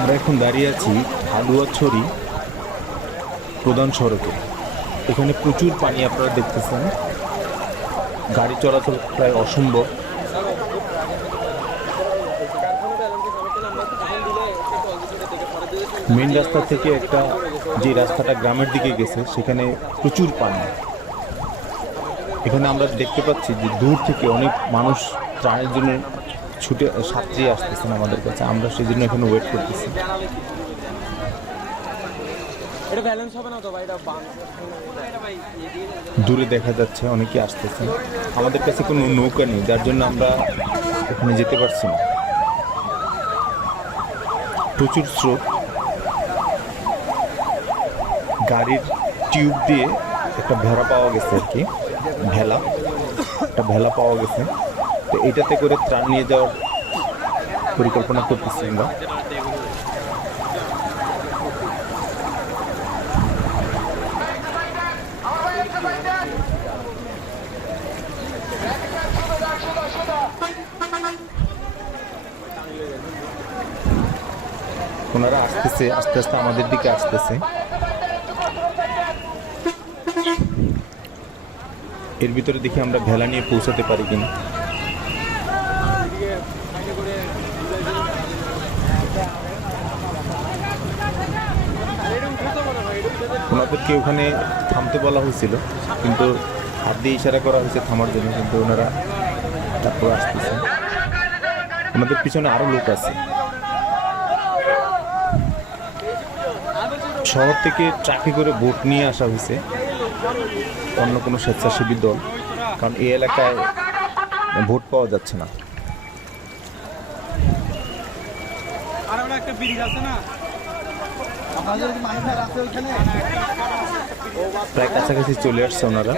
আমরা এখন দাঁড়িয়ে আছি হালুয়াছড়ি প্রধান সড়কে। এখানে প্রচুর পানি আপনারা দেখতেছেন। গাড়ি চলাচল প্রায় অসম্ভব। মেন রাস্তা থেকে একটা যে রাস্তাটা গ্রামের দিকে গেছে, সেখানে প্রচুর পানি। এখানে আমরা দেখতে পাচ্ছি যে দূর থেকে অনেক মানুষ ত্রাণের জন্য ছুটে সাঁতরিয়ে আসতেছেন আমাদের কাছে। আমরা সেই জন্য এখানে ওয়েট করতেছি। দূরে দেখা যাচ্ছে অনেকে আসতেছে। আমাদের কাছে কোনো নৌকা নেই যার জন্য আমরা ওখানে যেতে পারছি না। প্রচুর স্রোত। গাড়ির টিউব দিয়ে একটা ভেড়া পাওয়া গেছে আর কি। ভেলা। একটা ভেলা পাওয়া গেছে। তো এইটাতে করে ত্রাণ নিয়ে যাওয়ার পরিকল্পনা করতেছি আমরা। ওনারা আসতেছে, আস্তে আস্তে আমাদের দিকে আসতেছে। এর ভিতরে দেখি আমরা ভেলা নিয়ে পৌঁছাতে পারি কিনা। ওনাদেরকে ওখানে থামতে বলা হয়েছিল, কিন্তু হাত দিয়ে ইশারা করা হয়েছে থামার জন্য, কিন্তু ওনারা তারপর আসতেছে। ওনাদের পিছনে আরও লোক আছে। শহর থেকে ট্রাকে করে বোট নিয়ে আসা হয়েছে অন্য কোনো স্বেচ্ছাসেবী দল, কারণ এই এলাকায় ভোট পাওয়া যাচ্ছে না। আর একটা ব্রিজ আছে না আপনাদের কি মানুষ আর আছে ওইখানে প্রায় কাছাকাছি চলে আসছে ওনারা।